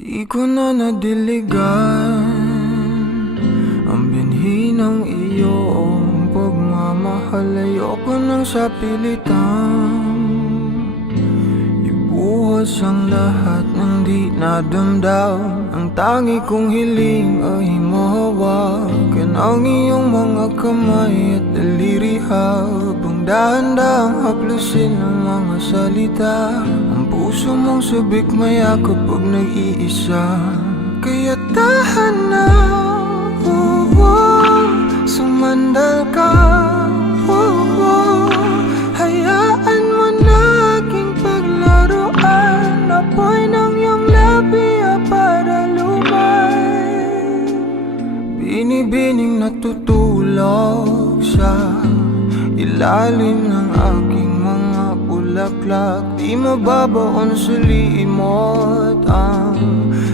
Di ko na nadiligan ang binhi ng iyong pagmamahal. Ayoko nang sa pilitan ibuhos ang lahat ng di nadamdam. Ang tangi kong hiling ay mahawakan ang iyong mga kamay at daliri, habang dahan-dahang haplusin ang mga salita. Ang puso mong sabik maya kapag nag-iisa, kaya tahan na, sumandal ka, hayaan mo na aking paglaruan. Apoy ng iyong labi para lumay, binibining natutulog sa ilalim ng aking mga bulaklak. Di mababaon sa limot ang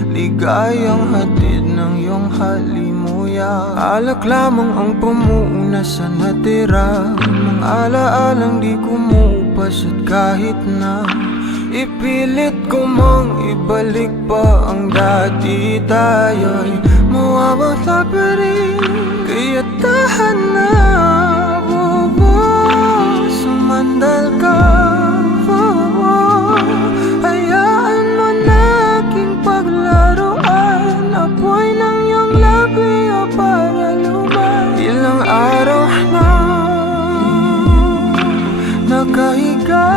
ligayang hatid ng iyong halimuyak. Alak lamang ang pamuuna sa natira, mga alaalang di kumupas. At kahit na ipilit ko mang ibalik pa ang dati, tayo'y mawawala pa rin. Kaya tahan na, sumandal ka, hayaan mo na aking paglaruan. Apoy ng iyong labi para lumay. Ilang araw na nakahiga,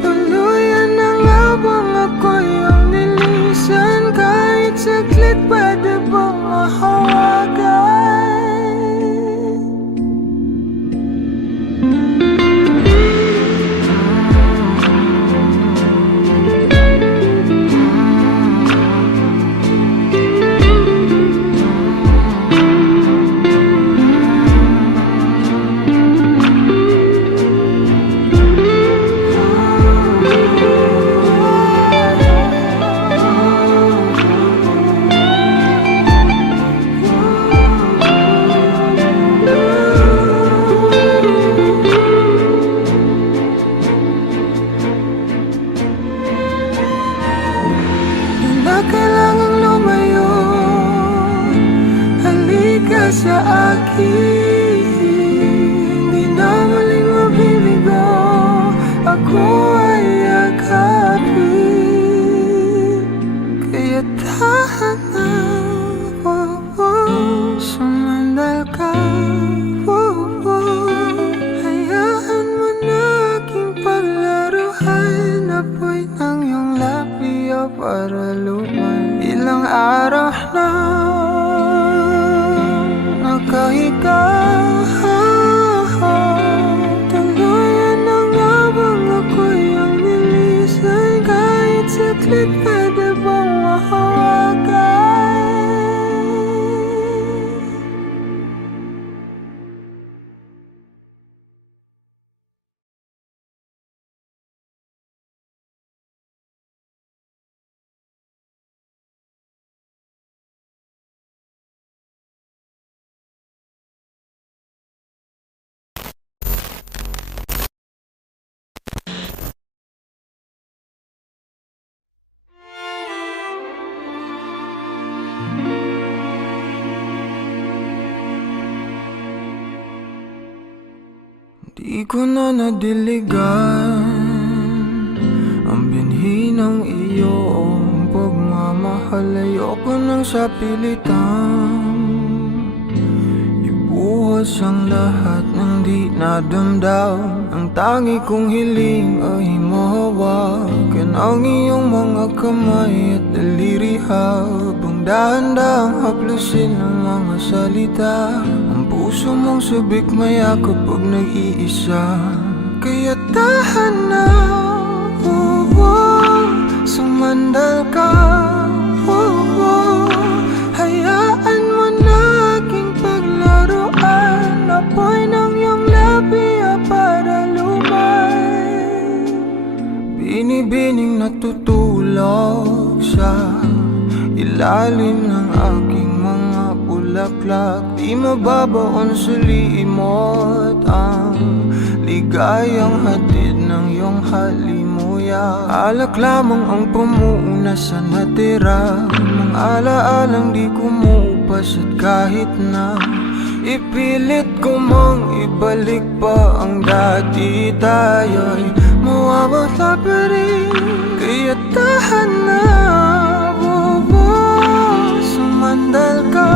tuluyan na nga bang ako'y ang nilisan? Kahit saglit pwede bang mahawagan? Kailangang lumayo, halika sa akin. Hindi na muling mabibigo, ako ay yakapin. Kaya tahan na, sumandal ka, hayaan mo na aking paglaruan. Apoy ng iyong labi para lumay. Ilang araw na nakahiga, tuluyan na nga bang ako'y ang nilisan? Kahit saglit pwede bang mahawagan? Di ko na nadiligan ang binhi ng iyong pagmamahal. Ayoko nang sa pilitan ibuhos ang lahat ng di nadamdam. Ang tangi kong hiling ay mahawakan ang iyong mga kamay at daliri, habang dahan-dahang haplusin ang mga salita. Ang puso mong sabik maya kapag nag-iisa, kaya tahan na, sumandal ka, hayaan mo na aking paglaruan. Apoy ng iyong labi para lumay, binibining natutulog sa ilalim ng aking mga bulaklak. Di mababaon sa limot ang ligayang hatid ng iyong halimuyak. Alak lamang ang pamuuna sa natira, mga alaalang di kumupas. At kahit na ipilit ko mang ibalik pa ang dati, tayo'y mawawala pa rin. Kaya tahan na, sumandal ka,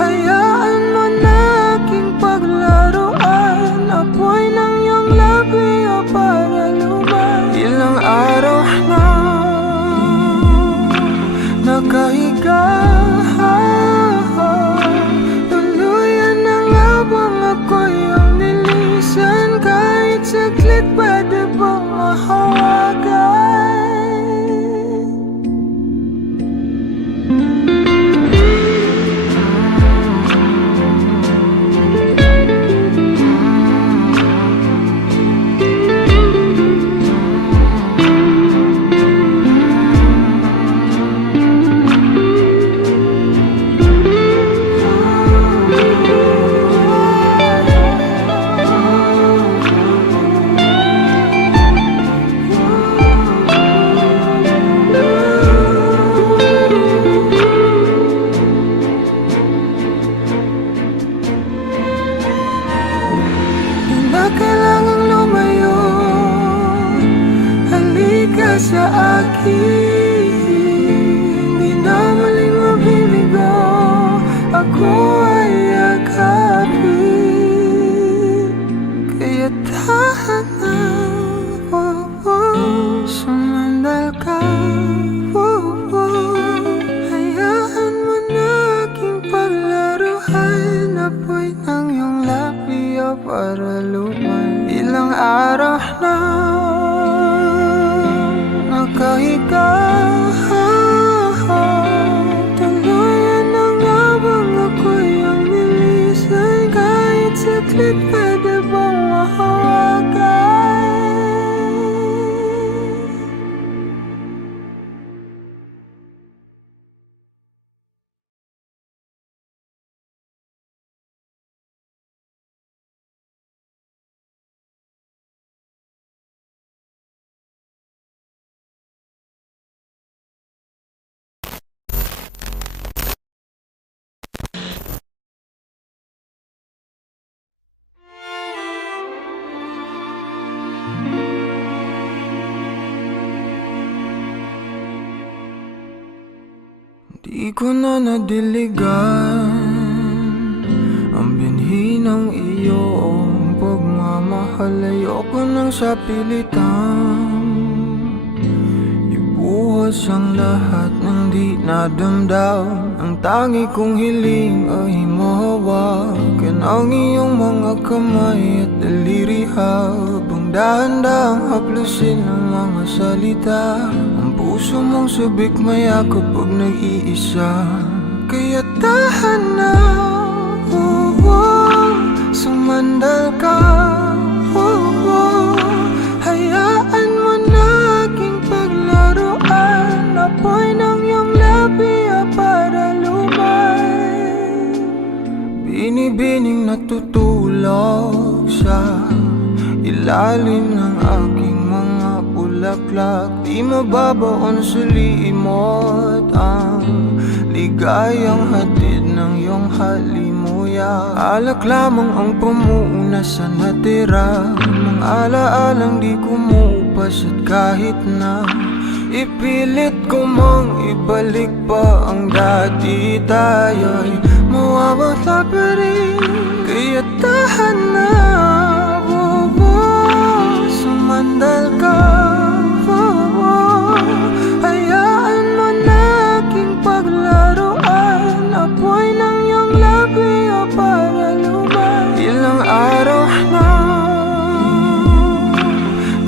hayaan mo na aking paglaruan. Apoy ng iyong labi o para lumay. Ilang araw na nakahiga, tuluyan na nga bang ako'y ang nilisan? Kahit saglit pwede bang mahawagan? Kailangang lumayo, halika sa akin. Di na muling mabibigo, ako ay yakapin. Kaya tahan na, sumandal ka, hayaan mo na aking paglaruan. Apoy ng iyong labi o para lumay. Ilang araw na nakahiga, tuluyan na nga bang ako'y ang nilisan? Kahit saglit pwede bang mahawagan? Di ko na nadiligan ang binhi ng iyong pagmamahal. Ayoko nang sa pilitan ibuhos ang lahat ng di nadamdam. Ang tangi kong hiling ay mahawakan ang iyong mga kamay at daliri, habang dahan-dahang haplusin ang mga salita. Ang puso mong sabik maya kapag nag-iisa. Kaya tahan na, sumandal ka, hayaan mo na aking paglaruan. Apoy ng iyong labi o para lumay. Binibining natutulog sa ilalim ng aking mga bulaklak. Di mababaon sa limot ang ligayang hatid ng iyong halimuyak. Alak lamang ang pamuuna sa natira, mga alaalang di kumupas. At kahit na ipilit ko mang ibalik pa ang dati, tayo'y mawawala pa rin. Kaya tahan na, sumandal ka, hayaan mo na aking paglaruan. Apoy ng iyong labi o para lumay. Ilang araw na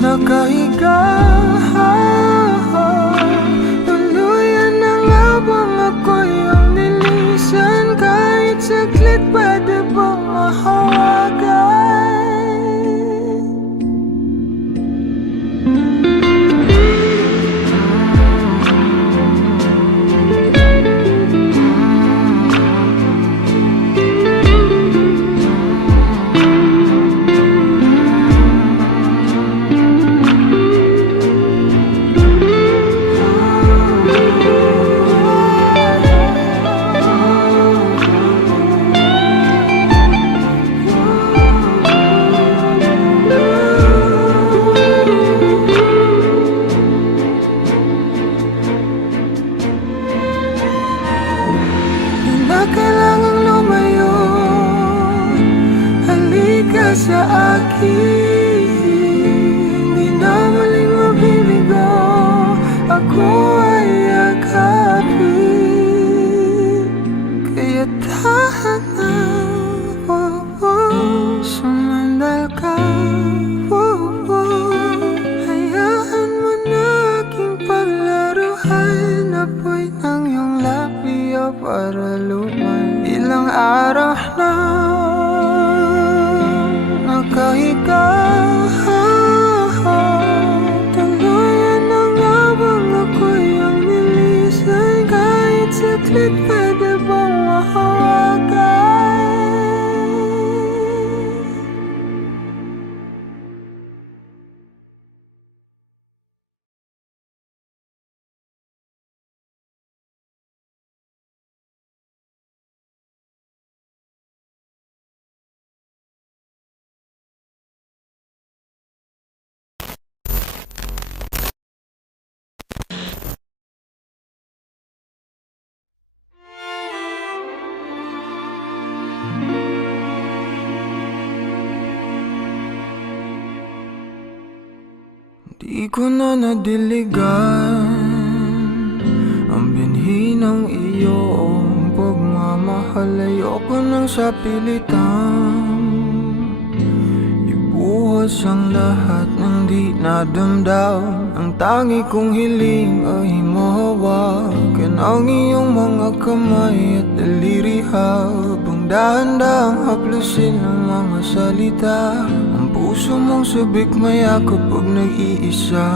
nakahiga, tuluyan na nga bang ako'y ang nilisan? Kahit saglit pwede bang mahawagan? Di ko na nadiligan ang binhi ng iyong pagmamahal. Ayoko nang sa pilitan ibuhos ang lahat ng di nadamdam. Ang tangi kong hiling ay mahawakan ang iyong mga kamay at daliri, habang dahan-dahang haplusin ang mga salita. Ang puso mong sabik mayakap pag nag-iisa,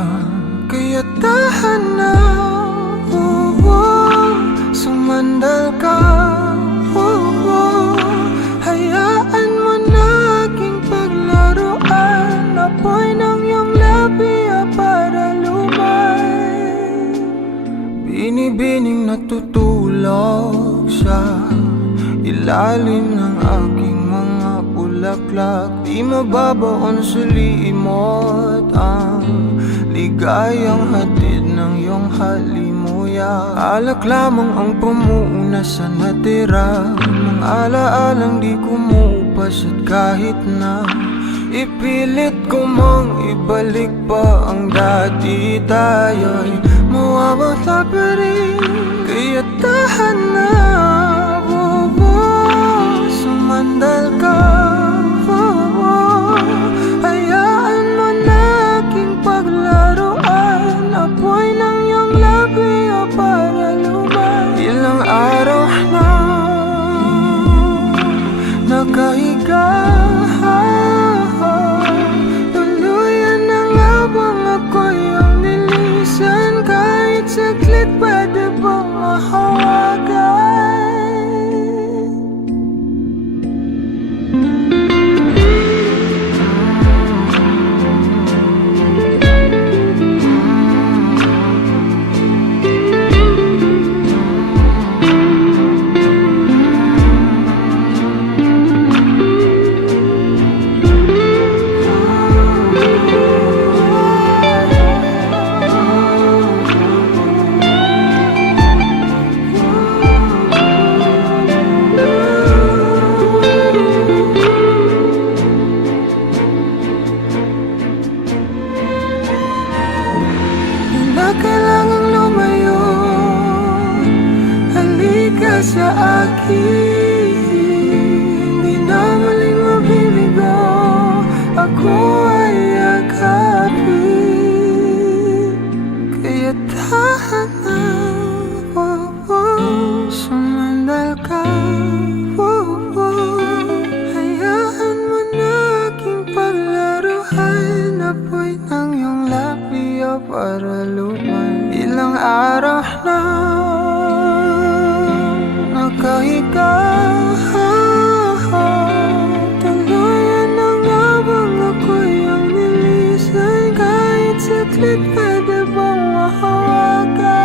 kaya tahan na, sumandal ka, hayaan mo na aking paglaruan. Apoy ng iyong labi para lumay, binibining natutulog sa ilalim ng aking mga bulaklak. Di mababaon sa limot ang ligayang hatid ng iyong halimuyak. Alak lamang ang pamuuna sa natira, mga alaalang di kumupas. At kahit na ipilit ko mang ibalik pa ang dati, tayo'y mawawala pa rin. Kaya tahan na, sumandal ka, hayaan mo na aking paglaruan. Apoy ng iyong labi para lumay. Ilang araw na nakahiga, tuluyan na nga bang ako'y ang nilisan? Kahit saglit pwede bang mahawagan? Kailangang lumayo, halika sa akin. Hindi na muling mabibigo, ako ay yakapin. Kaya tahan na, sumandal ka, hayaan mo na aking paglaruan. Apoy ng iyong labi para lumay. Ilang araw na nakahiga, tuluyan na nga bang ako'y ang nilisan? Kahit saglit pwede bang mahawagan?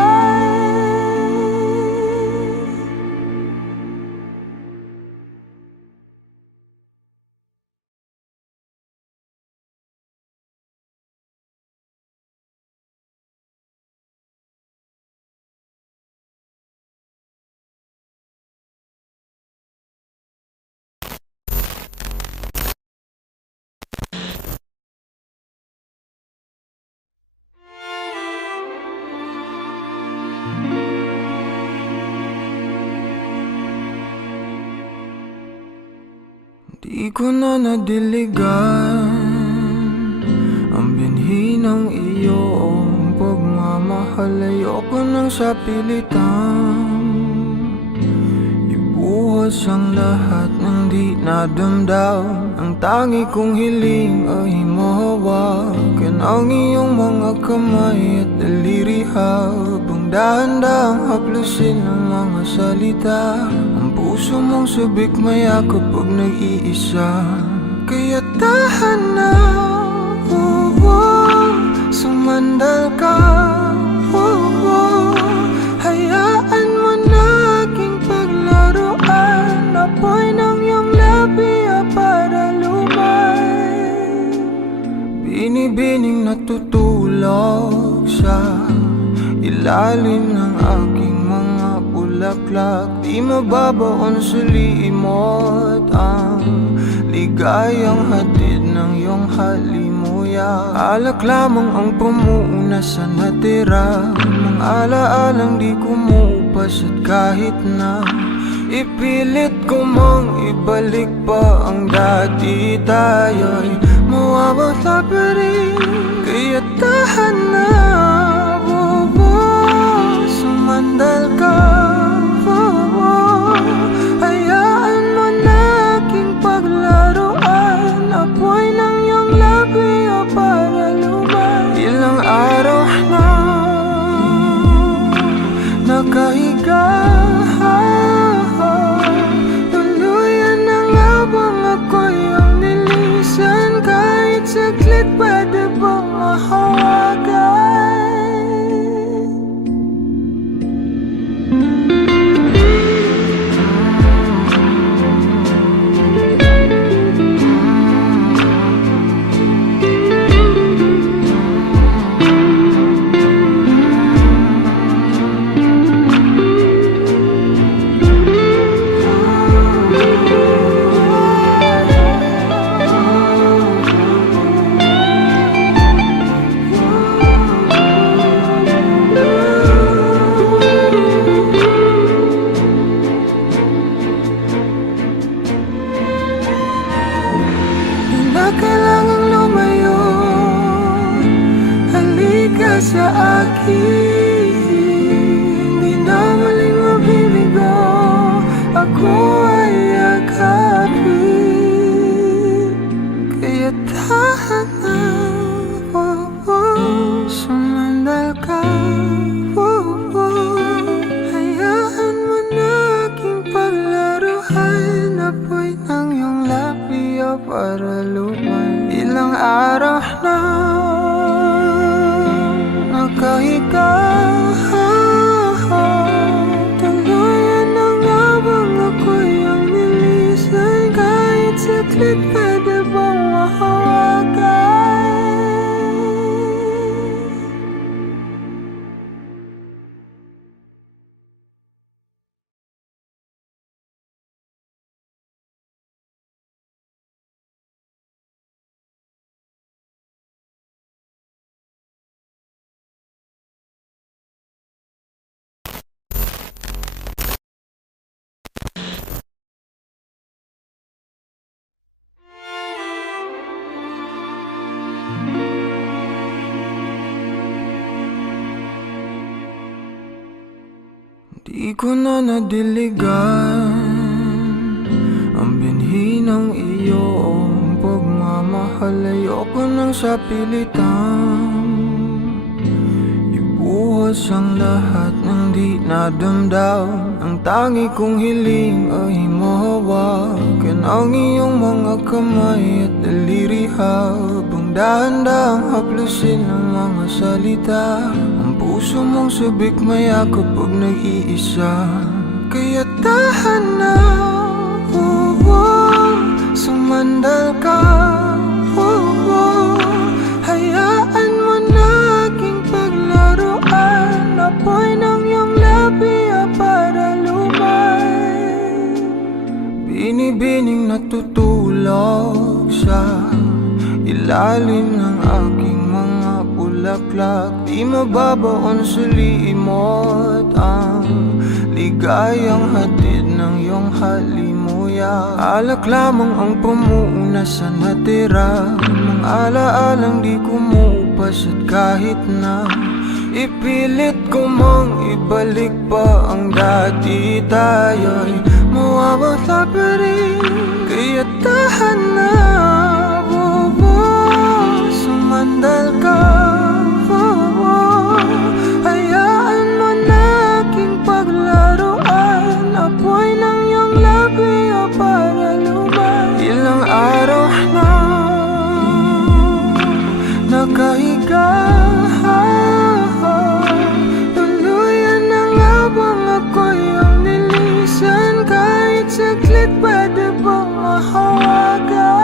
Di ko na nadiligan ang binhi ng iyong pagmamahal. Ayoko nang sa pilitan ibuhos ang lahat ng di nadamdam. Ang tangi kong hiling ay mahawakan ang iyong mga kamay at daliri, habang dahan-dahang haplusin ang mga salita. Ang puso mong sabik mayakap pag nag-iisa, kaya tahan na, sumandal ka, hayaan mo na aking paglaruan. Apoy ng iyong labi para lumay, binibining natutulog sa ilalim ng aking mga bulaklak. bulaklak, di mababaon sa liimot ang ligayang hatid ng iyong halimuyak. Alak lamang ang pamuuna sa natira, mga alaalang di kumupas at kahit na ipilit ko mang ibalik pa ang dati, tayo'y mawawala pa rin. Kaya tahan na, sumandal ka, hayaan mo na aking paglaruan. Apoy ng iyong labi o para lumay. Ilang araw na nakahiga, tuluyan na nga bang ako'y ang nilisan? Kahit saglit pwede bang mahawagan? Kailangang lumayo, halika sa akin. Di na maling mabibigo, ako ay yakapin. Kaya tahan na, sumandal ka, hayaan mo na aking paglaruan. Apoy ng iyong labi o para lumay. Ilang araw na nakahiga, tuluyan na nga bang ako'y ang nilisan? Kahit saglit pwede bang mahawagan? Di ko na nadiligan ang binhi ng iyong pagmamahal. Ayoko nang sa pilitan ibuhos ang lahat ng di nadamdam. Ang tangi kong hiling ay mahawakan ang iyong mga kamay at daliri, habang dahan-dahang haplusin ang mga salita. Ang puso mong sabik mayakap pag nag-iisa. Kaya tahan na, sumandal ka, hayaan mo na aking paglaruan. Apoy ng iyong labi o para lumay. Binibining natutulog sa ilalim ng aking mga bulaklak, di mababaon sa liimot ang ligayang hatid ng iyong halimuyak. Alak lamang ang pamuuna sa natira, mga alaalang di kumupas at kahit na ipilit ko mang ibalik pa ang dati, tayo'y mawawala pa rin. Kaya tahan na, sumandal ka, hayaan mo na aking paglaruan. Apoy ng iyong labi o para lumay. Ilang araw na nakahiga, tuluyan na nga bang ako'y ang nilisan? Kahit saglit pwede bang mahawagan?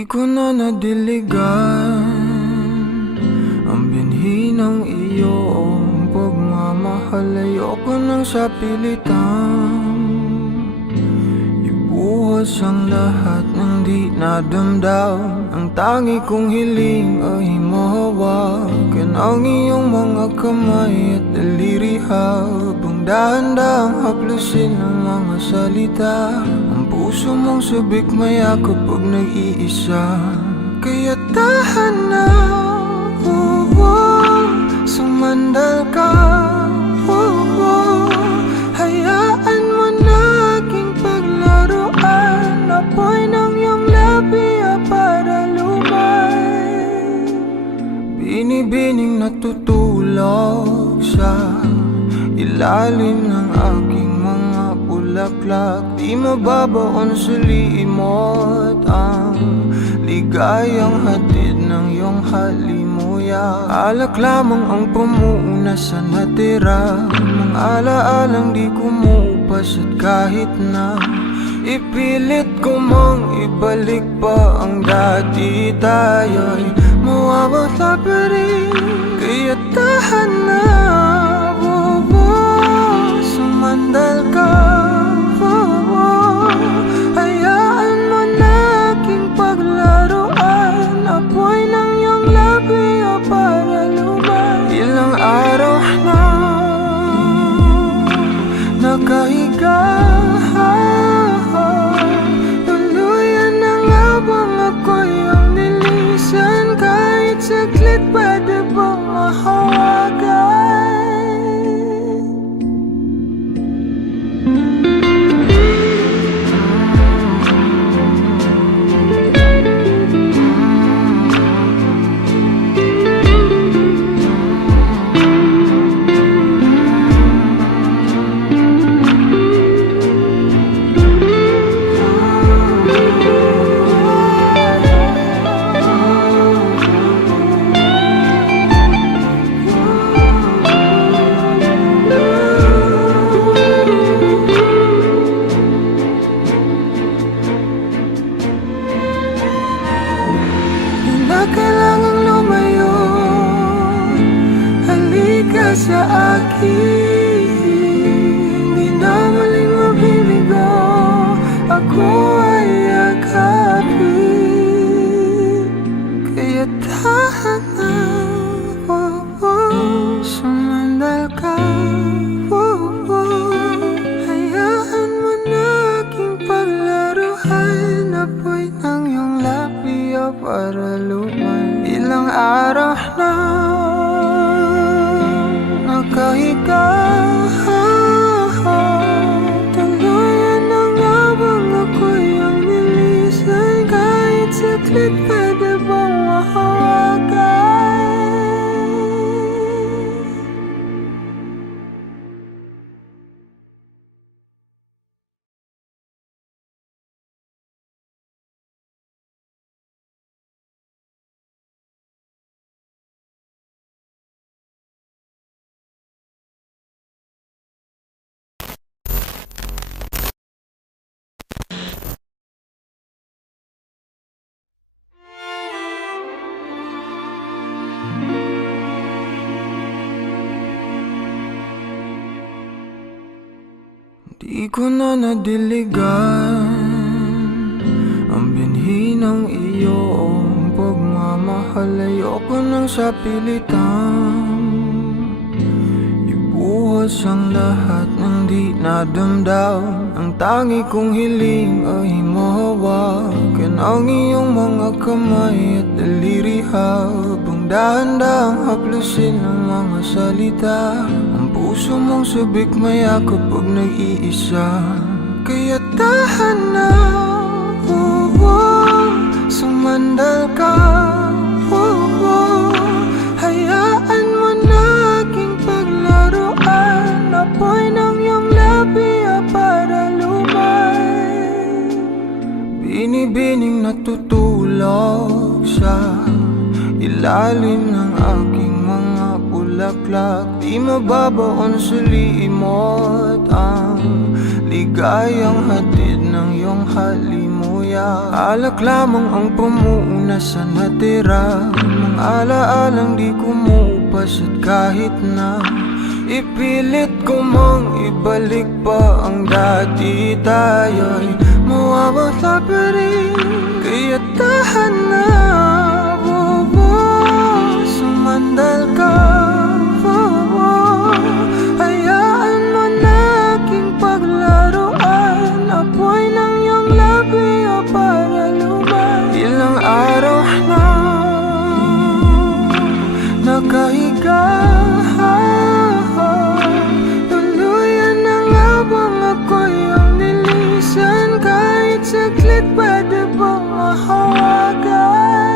Di ko na nadiligan ang binhi ng iyong pagmamahal. Ayoko nang sa pilitan ibuhos ang lahat ng di nadamdam. Ang tangi kong hiling ay mahawakan ang iyong mga kamay at daliri, habang dahan-dahang haplusin ang mga salita. Ang puso mong sabik mayakap pag nag-iisa, kaya tahan na, sumandal ka, hayaan mo na aking paglaruan. Apoy ng iyong labi para lumay, binibining natutulog sa ilalim ng aking mga bulaklak. Di mababaon sa limot ang ligayang hatid ng iyong halimuyak. Alak lamang ang pamuuna sa natira, mga alaalang di kumupas. At kahit na ipilit ko mang ibalik pa ang dati, tayo'y mawawala pa rin. Kaya tahan na, sumandal ka, hayaan mo na aking paglaruan. Apoy ng iyong labi para lumay. Ilang araw na nakahiga, tuluyan na nga bang ako'y ang nilisan? Kahit saglit pwede bang mahawagan? Kailangang lumayo, halika sa akin. Di na muling mabibigo, ako ay yakapin. Kaya tahan na, sumandal ka, hayaan mo na aking paglaruan. Apoy ng iyong labi para lumay. Ilang araw na nakahiga, tuluyan na nga bang ako'y ang nilisan? Kahit saglit pwede bang mahawagan? Di ko na nadiligan ang binhi ng iyong pagmamahal. Ayoko nang sa pilitan ibuhos ang lahat ng di nadamdam. Ang tangi kong hiling ay mahawakan ang iyong mga kamay at daliri, habang dahan-dahang haplusin ang mga salita. Ang puso mong sabik mayakap pag nag-iisa, kaya tahan na, sumandal ka, hayaan mo na aking paglaruan. Apoy ng iyong labi para lumay, binibining natutulog sa ilalim ng aking mga bulaklak. Di mababaon sa limot ang ligayang hatid ng iyong halimuyak. limuya. Alak lamang ang pumuuna sa natira, mga alaalang di kumupas at kahit na ipilit ko mang ibalik pa ang dati, tayo'y mawawala pa rin. Kaya tahan na, sumandal ka, hayaan mo na aking paglaruan. Apoy ng iyong labi para lumay. Ilang araw na nakahiga, tuluyan na nga bang ako'y ang nilisan? Kahit saglit pwede bang mahawagan?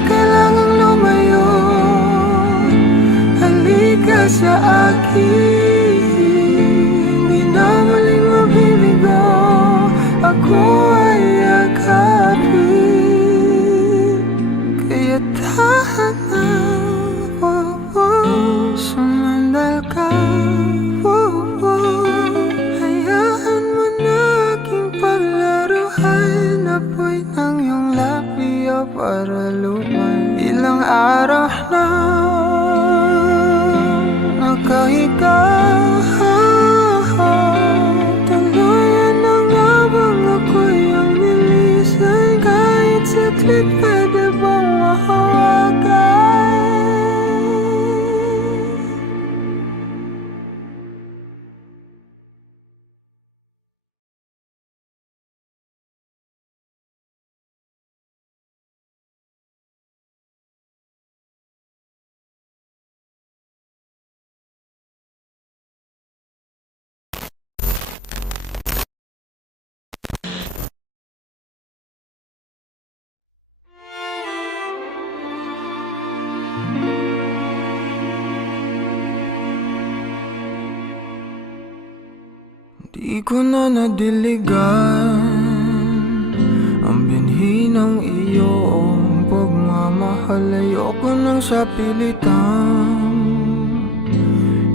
Kailangang lumayo, halika sa akin. Di na muling mabibigo, ako ay yakapin. Kaya tahan na, sumandal ka, hayaan mo na aking paglaruan. Apoy ng iyong labi para lumay. Ilang araw na nakahiga, tuluyan na nga bang ako'y ang nilisan? Kahit saglit pwede bang mahawagan? Di ko na nadiligan ang binhi ng iyong pagmamahal. Ayoko nang sa pilitan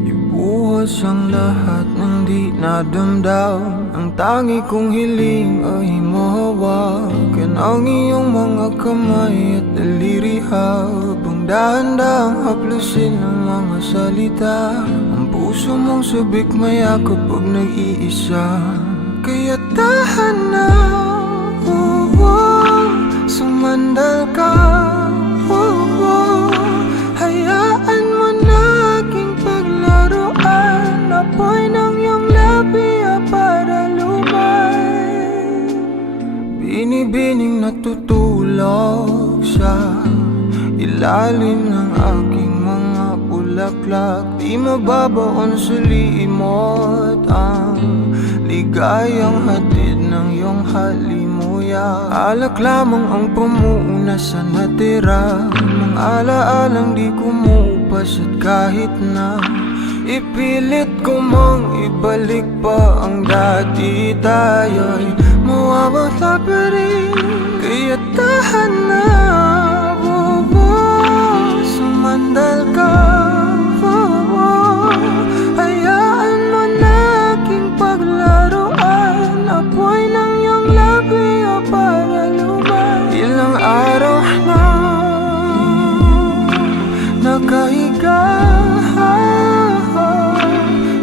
ibuhos ang lahat ng di nadamdam. Ang tangi kong hiling ay mahawakan ang iyong mga kamay at daliri, habang dahan-dahang haplusin ang mga salita. Ang puso mong sabik mayakap pag nag-iisa. Kaya tahan na, sumandal ka, hayaan mo na aking paglaruan. Apoy ng iyong labi para lumay. Binibining natutulog sa ilalim ng aking mga bulaklak. Di mababaon sa limot ang ligayang hatid ng iyong halimuyak. Alak lamang ang pumuuna sa natira, mga alaalang di kumupas at kahit na ipilit ko mang ibalik pa ang dati, tayo'y mawawala pa rin. Kaya tahan na, sumandal ka, hayaan mo na aking paglaruan. Apoy ng iyong labi para lumay. Ilang araw na nakahiga,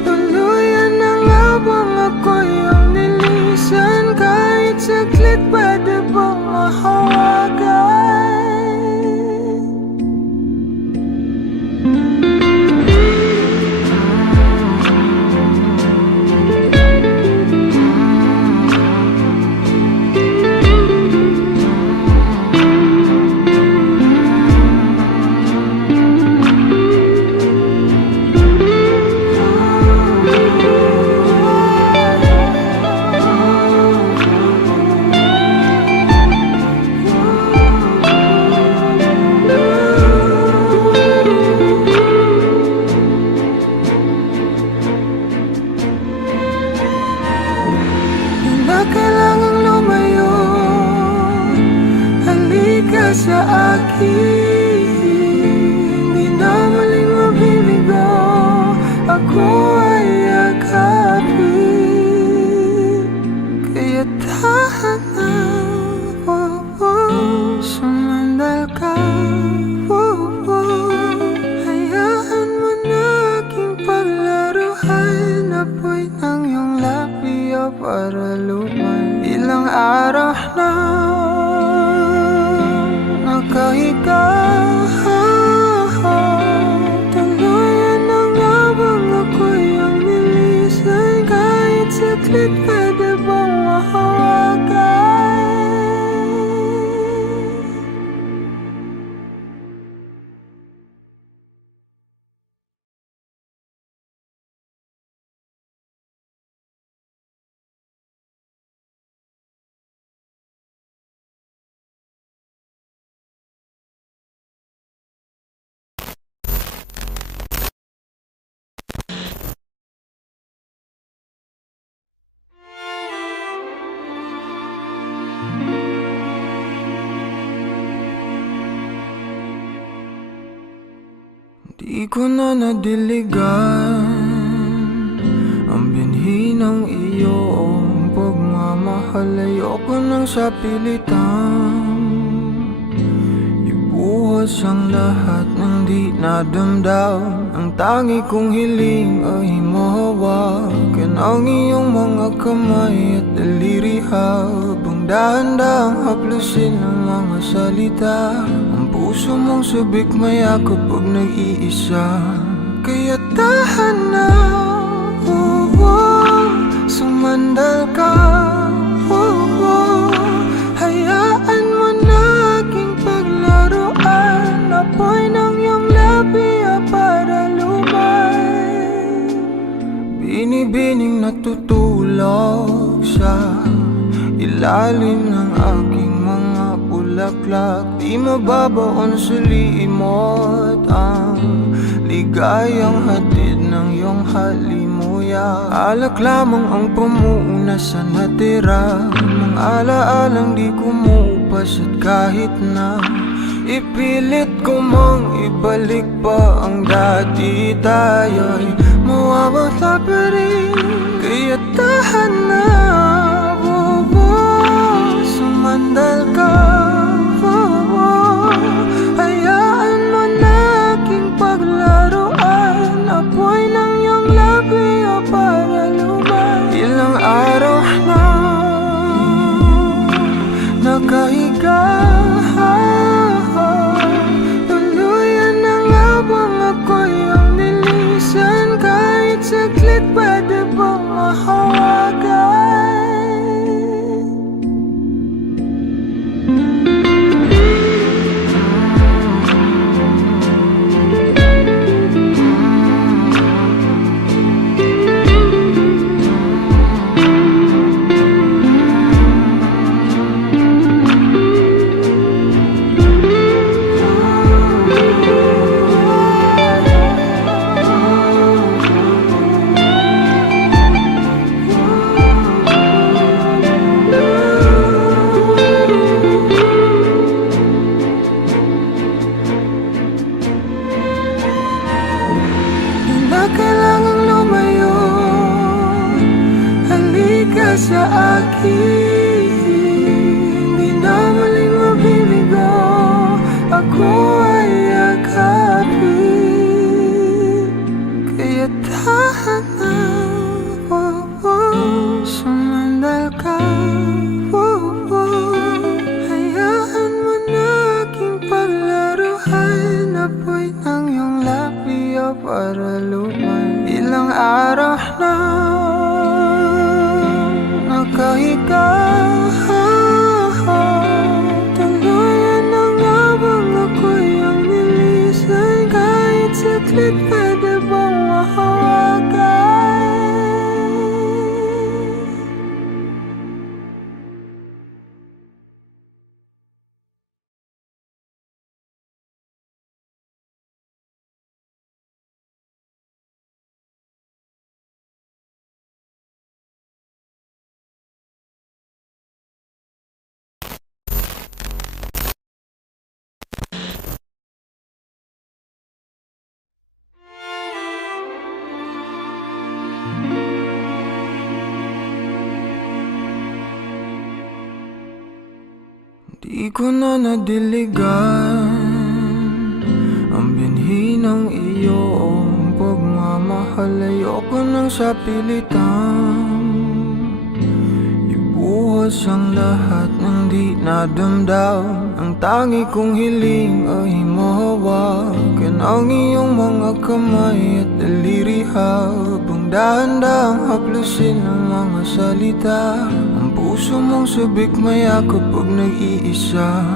tuluyan na nga bang ako'y ang nilisan? Kahit saglit pwede bang mahawagan? sa akin, di na muling mabibigo. Ako ay yakapin, kaya tahan na. Sumandal ka, hayaan mo na aking paglaruan. Apoy ng iyong labi para lumay. Ilang araw na nakahiga, tuluyan ang habang ako'y ang nilisan. Kahit saglit pwede bang mahawakan? Di ko na nadiligan ang binhi ng iyong pagmamahal. Ayoko nang sa pilitan ibuhos ang lahat ng di nadamdam. Ang tangi kong hiling ay mahawakan ang iyong mga kamay at daliri, habang dahan-dahang haplusin ang mga salita. Ang puso mong sabik maya kapag nag-iisa, kaya tahan na. Sumandal ka, hayaan mo na aking paglaruan. Apoy ng iyong labi para lumay. Binibining natutulog sa ilalim ng aking mga bulaklak. Di mababaon sa limot ang ligayang hatid ng iyong halimuyak. Alak lamang ang pamuuna sa natira, mga alaalang di kumupas. At kahit na ipilit ko mang ibalik pa ang dati, tayo'y mawawala pa rin. Kaya tahan na, sumandal ka, hayaan mo na aking paglaruan. Apoy ng iyong labi para lumay. Ilang araw na nakahiga, tuluyan ang habang ako'y ang nilisan. Kahit saglit pwede bang mahawagan? Kailangang lumayo, halika sa akin, di na muling mabibigo. Ako ay yakapin, kaya tahan na. Sumandal ka, hayaan mo na aking paglaruan. Apoy ng iyong labi para lumay. Ilang araw na nakahiga, tuluyan ang habang ako'y ang nilisan. Kahit saglit pwede bang mahawagan? Di ko na nadiligan ang binhi ng iyong pagmamahal. Ayoko nang sa pilitan ibuhos ang lahat ng di nadamdam. Ang tangi kong hiling ay mahawakan ang iyong mga kamay at daliri, habang dahan-dahang haplusin ang mga salita. Ang puso mong sabik mayakap pag nag-iisa,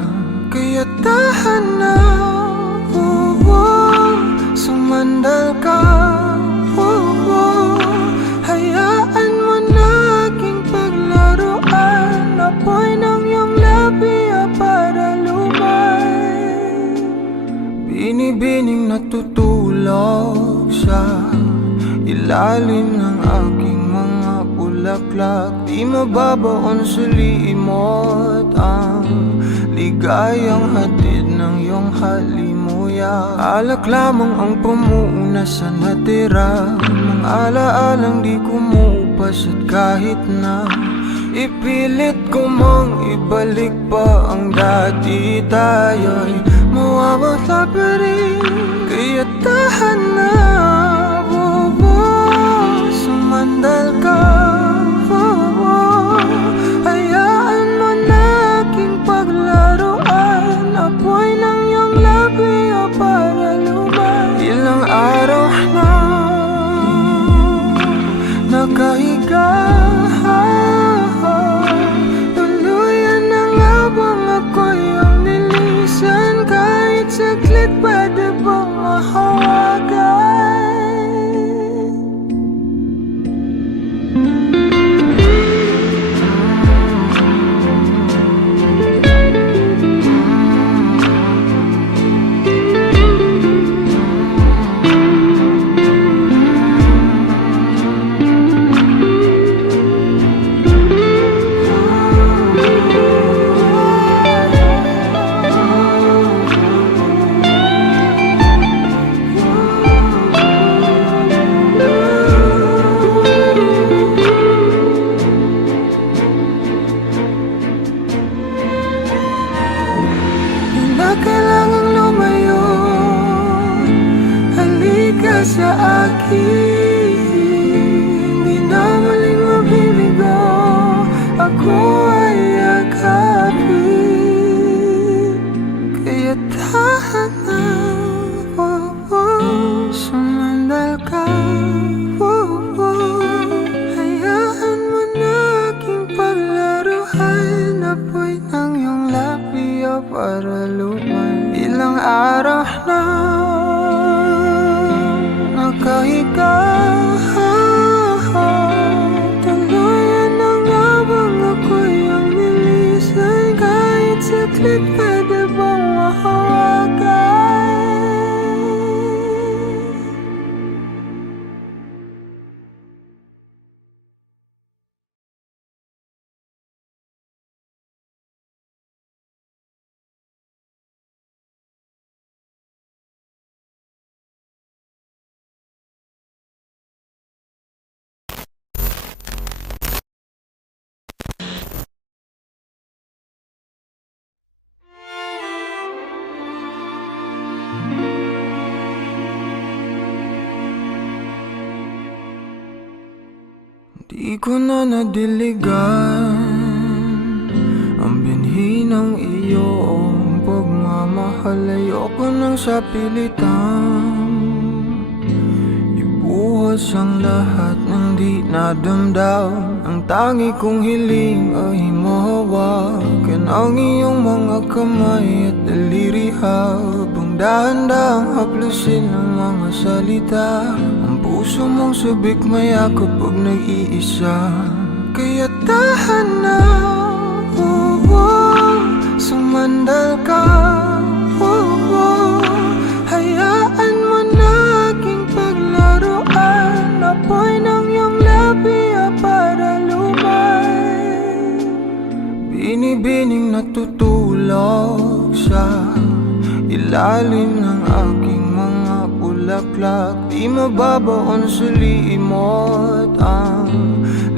kaya tahan na, sumandal ka, hayaan mo na aking paglaruan. Apoy ng iyong labi para lumay, binibining natutulog sa ilalim ng aking mga bulaklak. Di mababaon sa limot ang ligayang hatid ng iyong halimuyak. Alak lamang ang pamuuna sa natira, mga alaalang di kumupas. At kahit na ipilit ko mang ibalik pa ang dati, tayo'y mawawala pa rin. Kaya tahan na, sumandal ka, hayaan mo na aking paglaruan. Apoy ng iyong labi para lumay. Ilang araw na nakahiga, tuluyan na nga bang ako'y ang nilisan? Kahit saglit pwede bang mahawagan? Kailangang lumayo, halika sa akin. Di na maling mabibigo, ako ay yakapin. Kaya tahan na, sumandal ka, hayaan mo na aking paglaruan. Apoy ng iyong labi para lumay. Ilang araw na nakahiga, tuluyan na nga bang ako'y ang nilisan? Kahit saglit pwede bang mahawagan? Di ko na nadiligan ang binhi ng iyong pagmamahal. Ayoko nang sa pilitan ibuhos ang lahat ng di nadamdam. Ang tangi kong hiling ay mahawakan ang iyong mga kamay at daliri, habang dahan-dahang haplusin ang mga salita. Ang puso mong sabik mayakap pag nag-iisa, kaya tahan na, sumandal ka, hayaan mo na aking paglaruan. Apoy ng iyong labi para lumay, binibining natutulog sa ilalim ng aking mga bulaklak. Di mababaon sa limot ang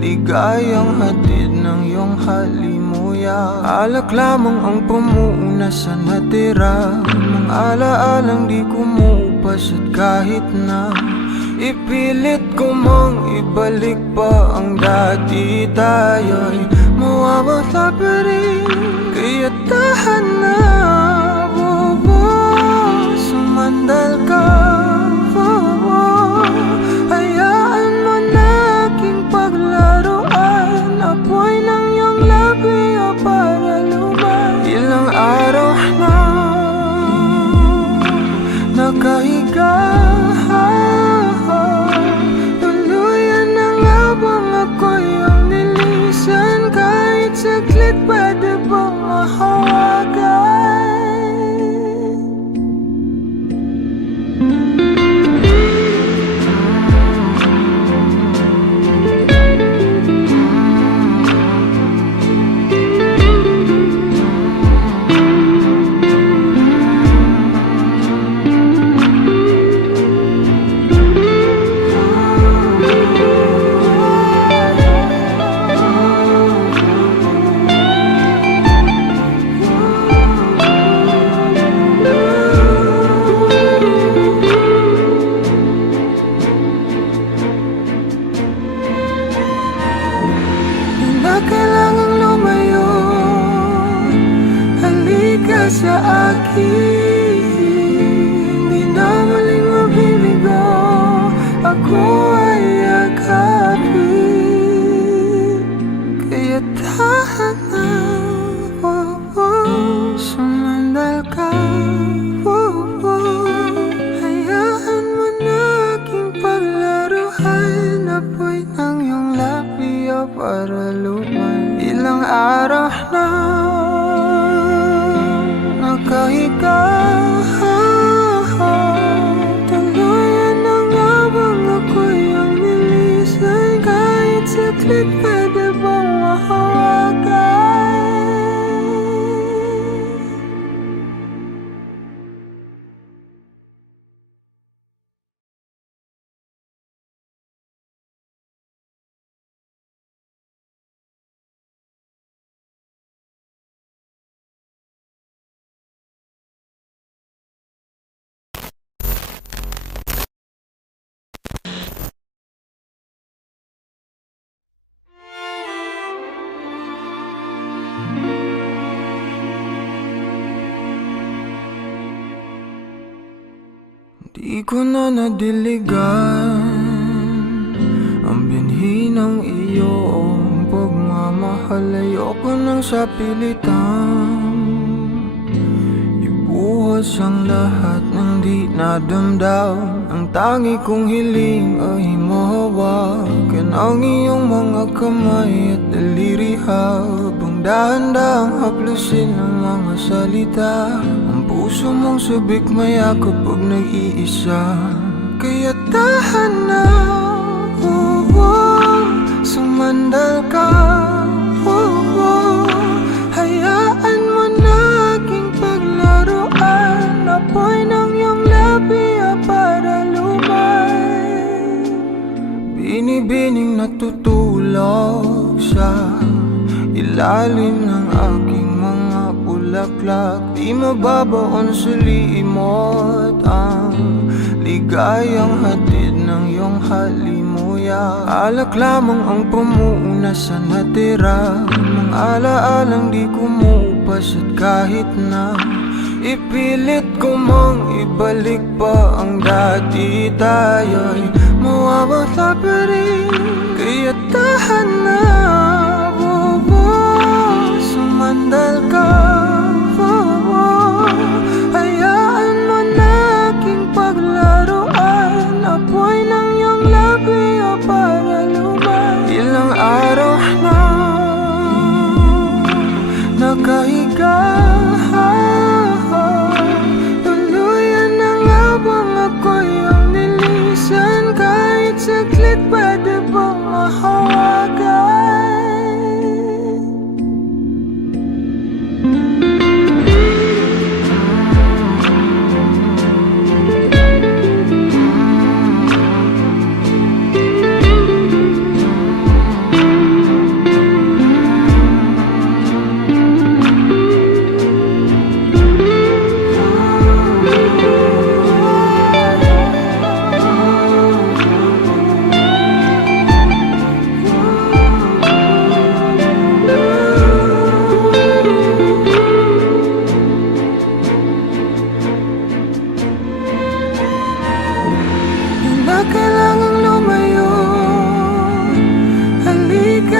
ligayang hatid ng iyong halimuyak. Alak lamang ang pamuuna sa natira, mga alaalang di kumupas at kahit na ipilit ko mang ibalik pa ang dati, tayo'y mawawala pa rin. Kaya tahan na, sumandal ka, hayaan mo na aking paglaruan. Apoy ng iyong labi o para lumay. Ilang araw na nakahiga, tuluyan na nga bang ako'y ang nilisan? Kahit saglit pwede bang mahawagan? Kailangang lumayo, halika sa akin. Di na muling mabibigo, ako ay yakapin. Kaya tahan na, sumandal ka, hayaan mo na aking paglaruan. Apoy ng iyong labi o para lumay. Ilang araw na nakahiga, tuluyan na nga bang ako'y ang nilisan? Kahit saglit pwede bang mahawagan? Di ko na nadiligan ang binhi ng iyong pagmamahal. Ayoko nang sa pilitan ibuhos ang lahat ng di nadamdam. Ang tangi kong hiling ay mahawakan ang iyong mga kamay at daliri, habang dahan-dahang haplusin ang mga salita. Puso mong sabik maya kapag nag-iisa. Kaya tahan na, sumandal ka, hayaan mo na aking paglaruan. Apoy ng iyong labi para lumay. Binibining natutulog sa ilalim ng aking mga bulaklak. Di mababaon sa limot ang ligayang hatid ng iyong halimuyak. Alak lamang ang pamuuna sa natira, mga alaalang di kumupas at kahit na ipilit ko mang ibalik pa ang dati, tayo'y mawawala pa rin. Kaya tahan na, sumandal ka, hayaan mo na aking paglaruan. Apoy ng iyong labi o para lumay. Ilang araw na nakahiga, tuluyan na nga bang ako'y ang nilisan? Kahit saglit pwede bang mahawagan?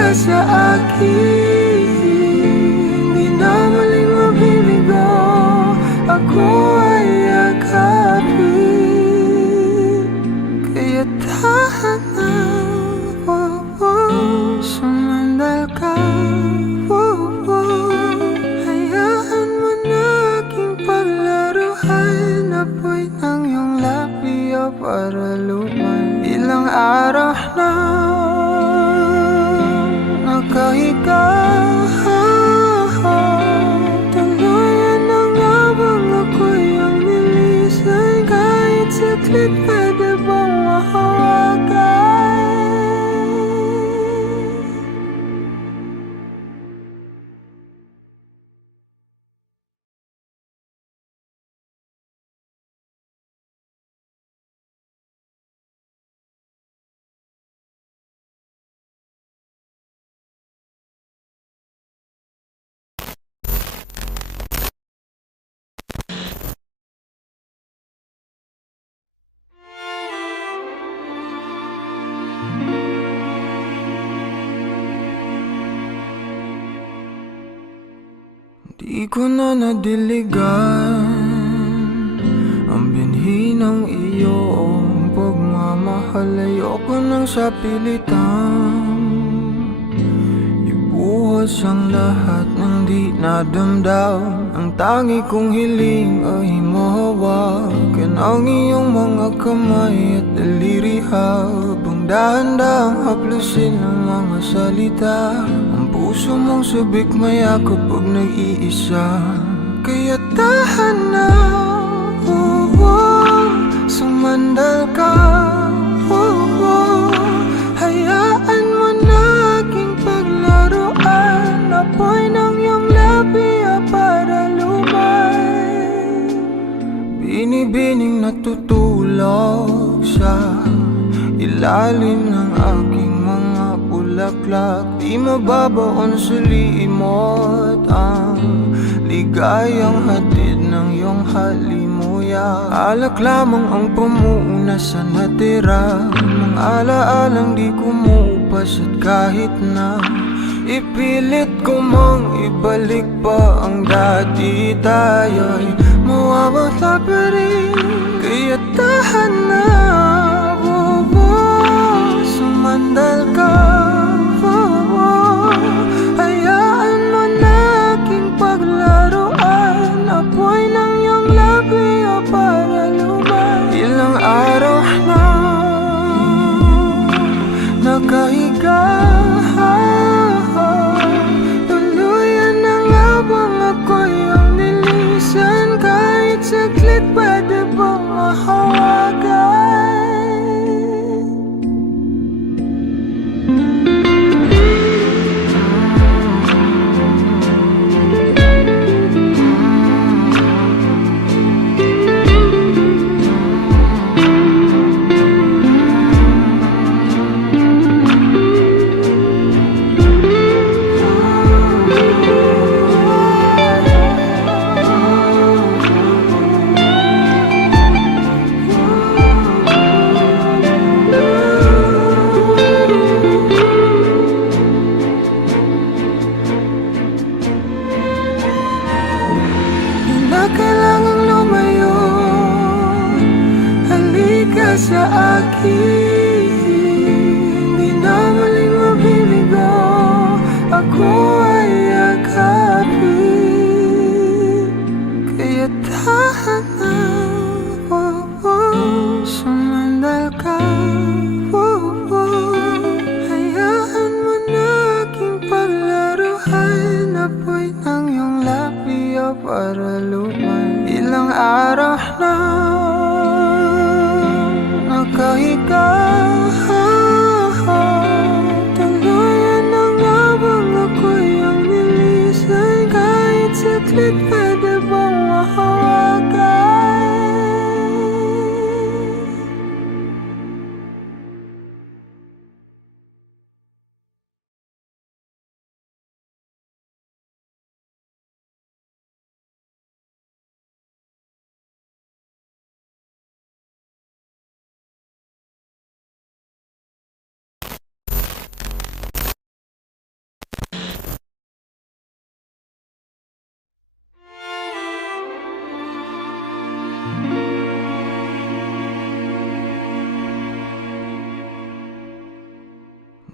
ka sa akin. Di na muling mabibigo, ako ay yakapin. Kaya tahan na, sumandal ka, hayaan mo na aking paglaruan. Apoy ng iyong labi para lumay. Ilang araw na nakahiga, tuluyan na nga bang ako'y ang nilisan? Kahit saglit pwede bang mahawagan? Di ko na nadiligan ang binhi ng iyong pagmamahal. Ayoko nang sa pilitan ibuhos ang lahat ng di nadamdam. Ang tangi kong hiling ay mahawakan ang iyong mga kamay at daliri, habang dahan-dahang haplusin ang mga salita. Puso mong sabik maya kapag nag-iisa. Kaya tahan na, sumandal ka, hayaan mo na aking paglaruan. Apoy ng iyong labi para lumay. Binibining natutulog sa ilalim ng aking mga bulaklak. Di mababaon sa limot ang ligayang hatid ng iyong halimuyak. Alak lamang ang pamuuna sa natira, mga alaalang di kumupas. At kahit na ipilit ko mang ibalik pa ang dati, tayo'y mawawala pa rin. Kaya tahan na, sumandal ka, hayaan mo na aking paglaruan. Apoy ng iyong labi para lumay. Ilang araw na nakahiga, tuluyan na nga bang ako'y ang nilisan? Kahit saglit pwede bang mahawagan?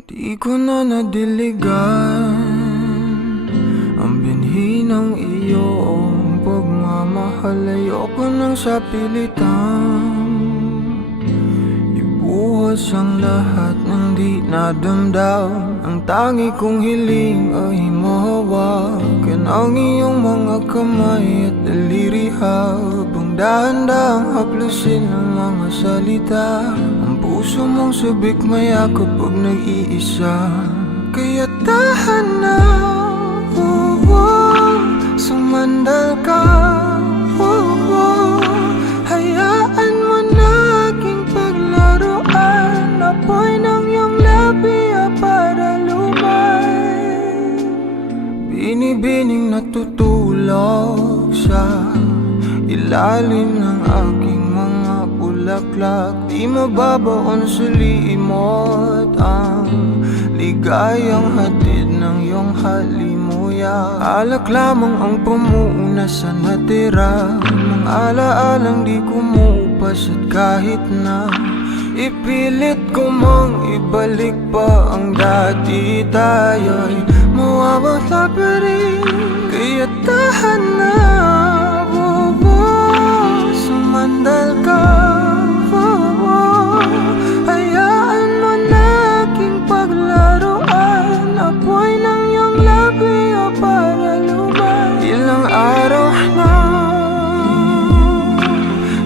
Di ko na nadiligan ang binhi ng iyong pagmamahal. Ayoko nang sa pilitan ibuhos ang lahat ng di nadamdam. Ang tangi kong hiling ay mahawakan ang iyong mga kamay at daliri, habang dahan-dahang haplusin ang mga salita. Ang puso mong sabik maya kapag nag-iisa, kaya tahan na, sumandal ka, hayaan mo na aking paglaruan. Apoy ng iyong labi para lumay, binibining natutulog sa ilalim ng aking mga bulaklak. Di mababaon sa limot ang ligayang hatid ng iyong halimuyak. Alak lamang ang pamuuna sa natira, mga alaalang di kumupas. At kahit na ipilit ko mang ibalik pa ang dati, tayo'y mawawala pa rin. Kaya tahan na, sumandal ka, hayaan mo na aking paglaruan. Apoy ng iyong labi para lumay. Ilang araw na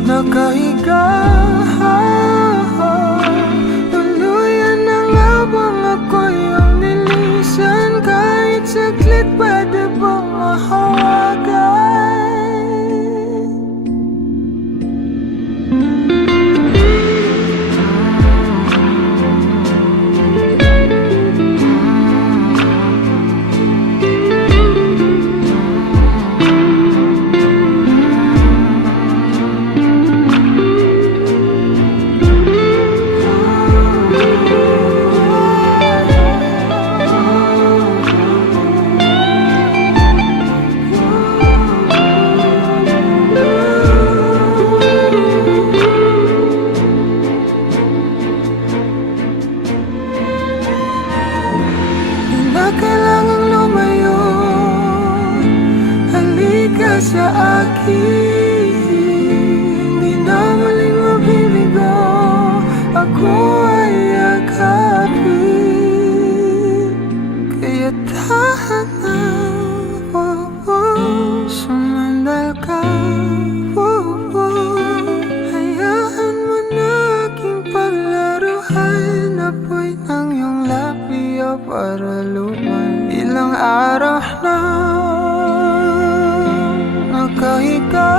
nakahiga, tuluyan na nga bang ako'y ang nilisan? Kahit saglit pwede bang mahawagan? Kailangang lumayo, halika sa akin. Di na muling mabibigo, ako ay yakapin. Kaya tahan na, sumandal ka, hayaan mo na aking paglaruan. Apoy ng iyong labi para lumay. Ilang araw na nakahiga,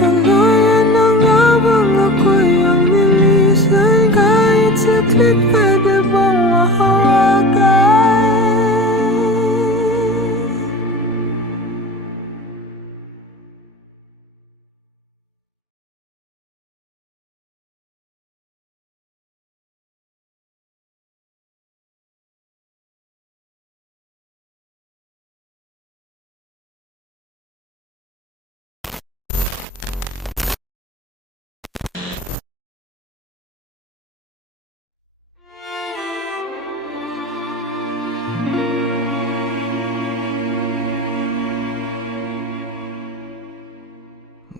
tuluyan na nga bang ako'y ang nilisan? Kahit saglit pwede bang mahawagan?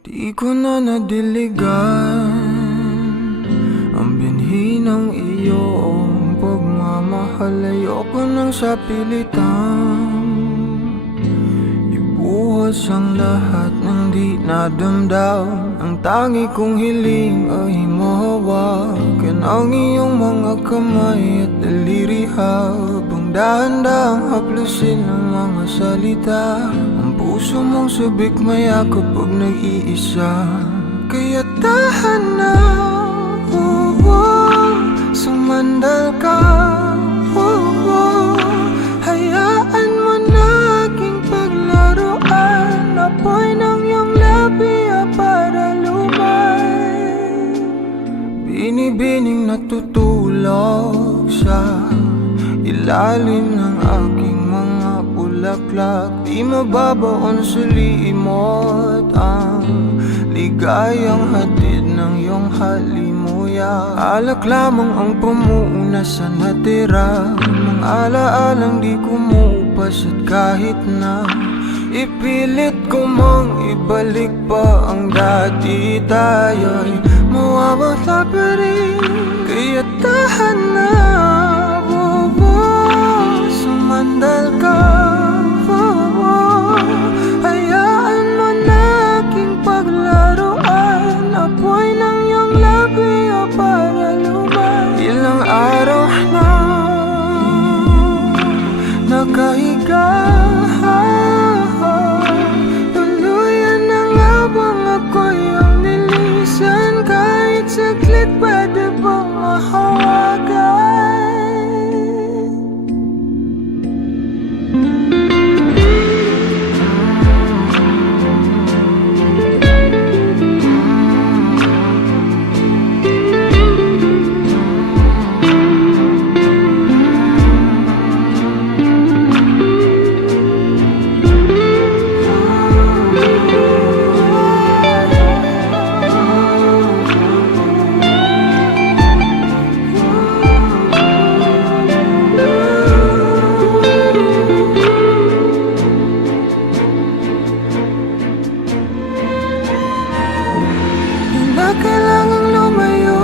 Di ko na nadiligan ang binhi ng iyong pagmamahal. Ayoko nang sa pilitan ibuhos ang lahat ng di nadamdam. Ang tangi kong hiling ay mahawakan ang iyong mga kamay at daliri, habang dahan-dahang haplusin ang mga salita. Ang puso mong sabik maya kapag nag-iisa, kaya tahan na, sumandal ka, hayaan mo na aking paglaruan. Apoy ng iyong labi para lumay, binibining natutulog sa ilalim ng aking mga bulaklak. Di mababaon sa limot ang ligayang hatid ng iyong halimuyak. Alak lamang ang pamuuna sa natira, mga alaalang di kumupas at kahit na ipilit ko mang ibalik pa ang dati, tayo'y mawawala pa rin. Kaya tahan na, sumandal ka, hayaan mo na aking paglaruan. Apoy ng iyong labi o para lumay. Ilang araw na nakahiga, tuluyan na nga bang ako'y ang nilisan? Kahit saglit pwede bang mahawagan? Kailangang lumayo,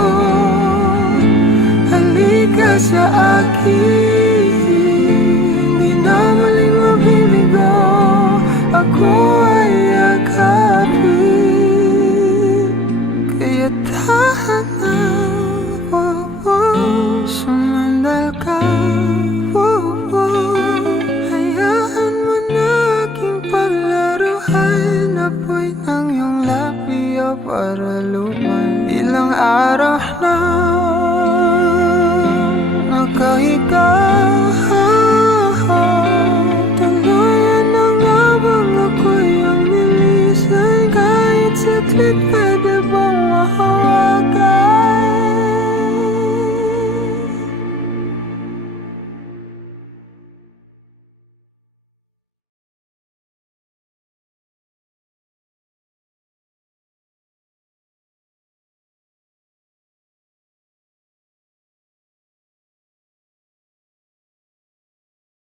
halika sa akin. Di na muling mabibigo, ako ay yakapin. Kaya tahan na, sumandal ka, hayaan mo na aking paglaruan. Apoy ng iyong labi o para lumay. Ilang araw na nakahiga,